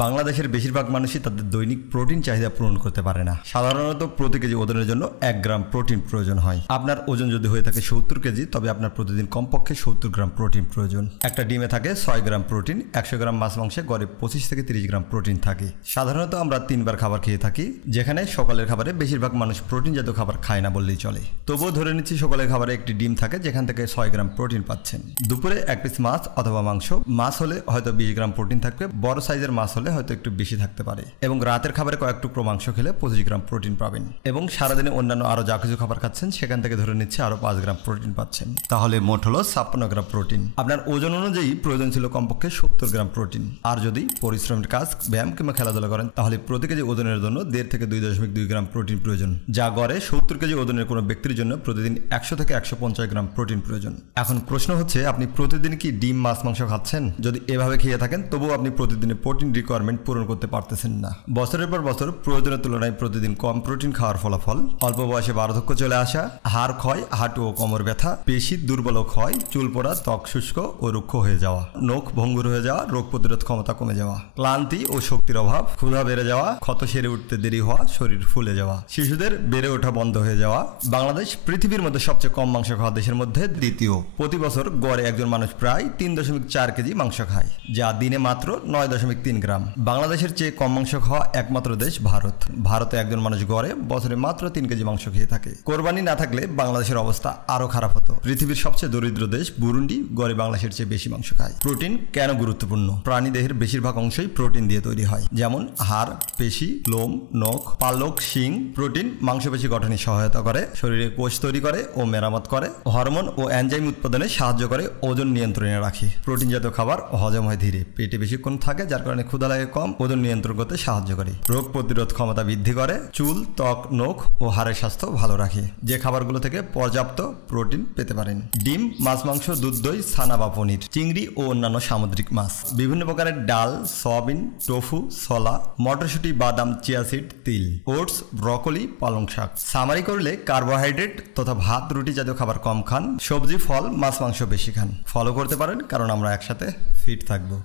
বাংলাদেশের বেশিরভাগ মানুষই তাদের দৈনিক প্রোটিন চাহিদা পূরণ করতে পারে না। সাধারণত প্রতি কেজি ওজনের জন্য 1 গ্রাম প্রোটিন প্রয়োজন হয়। আপনার ওজন যদি হয়ে থাকে 70 কেজি, তবে আপনার প্রতিদিন কমপক্ষে 70 গ্রাম প্রোটিন প্রয়োজন। একটা ডিমে থাকে 6 গ্রাম প্রোটিন, 100 গ্রাম মাছ মাংসে গড়ে 25 থেকে 30 গ্রাম প্রোটিন থাকে। সাধারণত আমরা 3 বার খাবার খেয়ে থাকি, যেখানে সকালের খাবারে বেশিরভাগ মানুষ প্রোটিন জাতীয় খাবার খায় না বললেই চলে। তবুও ধরে নিচ্ছি সকালের খাবারে একটি ডিম থাকে, যেখান থেকে 6 গ্রাম প্রোটিন পাচ্ছেন। দুপুরে 1 পিস মাছ অথবা মাংস, মাছ হলে হয়তো 20 গ্রাম প্রোটিন থাকবে, বড় সাইজের মাছ হলে হয়তো একটু বেশি থাকতে পারে। এবং রাতের খাবারে কয়েক টুকরো মাংস খেলে 25 গ্রাম প্রোটিন পাবেন। এবং সারাদিনে অন্যান্য আরো যা কিছু খাবার খাচ্ছেন সেখান থেকে ধরে নিচ্ছে আরো 5 গ্রাম প্রোটিন পাচ্ছেন। তাহলে মোট হলো 56 গ্রাম প্রোটিন। আপনার ওজন অনুযায়ী প্রয়োজন ছিল কমপক্ষে 70 গ্রাম প্রোটিন। আর যদি পরিশ্রমের কাজ, ব্যায়াম কিংবা খেলাধুলা করেন, তাহলে প্রতি কেজি ওজনের জন্য 1.5 থেকে 2.2 গ্রাম প্রোটিন প্রয়োজন, যা গড়ে 70 কেজি ওজনের কোনো ব্যক্তির জন্য প্রতিদিন 100 থেকে 150 গ্রাম প্রোটিন প্রয়োজন। এখন প্রশ্ন হচ্ছে, আপনি প্রতিদিন কি ডিম, মাছ, মাংস খাচ্ছেন? যদি এভাবে খেয়ে থাকেন, তবুও আপনি প্রতিদিনের প্রোটিন রিকোয়ারমেন্ট পূরণ করতে পারতেছেন না। বছরের পর বছর প্রয়োজনের তুলনায় প্রতিদিন কম প্রোটিন খাওয়ার ফলাফল অল্প বয়সে বার্ধক্য চলে আসা, হাড় ক্ষয়, হাঁটু ও কোমর ব্যথা, পেশি দুর্বল ক্ষয়, চুল পড়া, ত্বক শুষ্ক ও রুক্ষ হয়ে যাওয়া, নখ ভঙ্গুর হয়ে যাওয়া, রোগ প্রতিরোধ ক্ষমতা কমে যাওয়া, ক্লান্তি ও শক্তির অভাব, ক্ষুধা বেড়ে যাওয়া, ক্ষত সেরে উঠতে দেরি হওয়া, শরীর ফুলে যাওয়া, শিশুদের বেড়ে ওঠা বন্ধ হয়ে যাওয়া। বাংলাদেশ পৃথিবীর মধ্যে সবচেয়ে কম মাংস খাওয়া দেশের মধ্যে দ্বিতীয়। প্রতি বছর গড়ে একজন মানুষ প্রায় 3.4 কেজি মাংস খায়, যা দিনে মাত্র 9.3 গ্রাম। বাংলাদেশের চেয়ে কম মাংস খাওয়া একমাত্র দেশ ভারত। ভারতে একজন মানুষ গড়ে বছরে মাত্র 3 কেজি মাংস খেয়ে থাকে। কোরবানি না থাকলে বাংলাদেশের অবস্থা আরো খারাপ হতো। পৃথিবীর সবচেয়ে দরিদ্র দেশ বুরুন্ডি গড়ে বাংলাদেশের চেয়ে বেশি মাংস খায়। প্রোটিন কেন গুরুত্বপূর্ণ? প্রাণী দেহের বেশিরভাগ অংশই প্রোটিন দিয়ে তৈরি হয়, যেমন হাড়, পেশি, লোম, নখ, পালক, শিং। প্রোটিন মাংসপেশি গঠনে সহায়তা করে, শরীরে কোষ তৈরি করে ও মেরামত করে, হরমোন ও এনজাইম উৎপাদনে সাহায্য করে, ওজন নিয়ন্ত্রণে রাখে। প্রোটিন জাতীয় খাবার হজম হয় ধীরে, পেটে বেশিক্ষণ থাকে, যার কারণে ক্ষুধা লাগে কম, ওজন নিয়ন্ত্রণ করতে সাহায্য করে, রোগ প্রতিরোধ ক্ষমতা বৃদ্ধি করে, চুল, ত্বক, নখ ও হাড়ের স্বাস্থ্য ভালো রাখে। যে খাবারগুলো থেকে পর্যাপ্ত প্রোটিন পেতে পারেন: ডিম, মাছ, মাংস, দুধ, দই, ছানা বা পনির, চিংড়ি ও অন্যান্য সামুদ্রিক মাছ, বিভিন্ন প্রকারের ডাল, সয়াবিন, টোফু, ছোলা, মটরশুঁটি, বাদাম, চিয়া সিড, তিল, ওটস, ব্রকলি, পালং শাক। সামারি করলে কার্বোহাইড্রেট তথা ভাত, রুটি জাতীয় খাবার কম খান, সবজি, ফল, মাছ, মাংস বেশি খান। ফলো করতে পারেন, কারণ আমরা একসাথে ফিট থাকবো।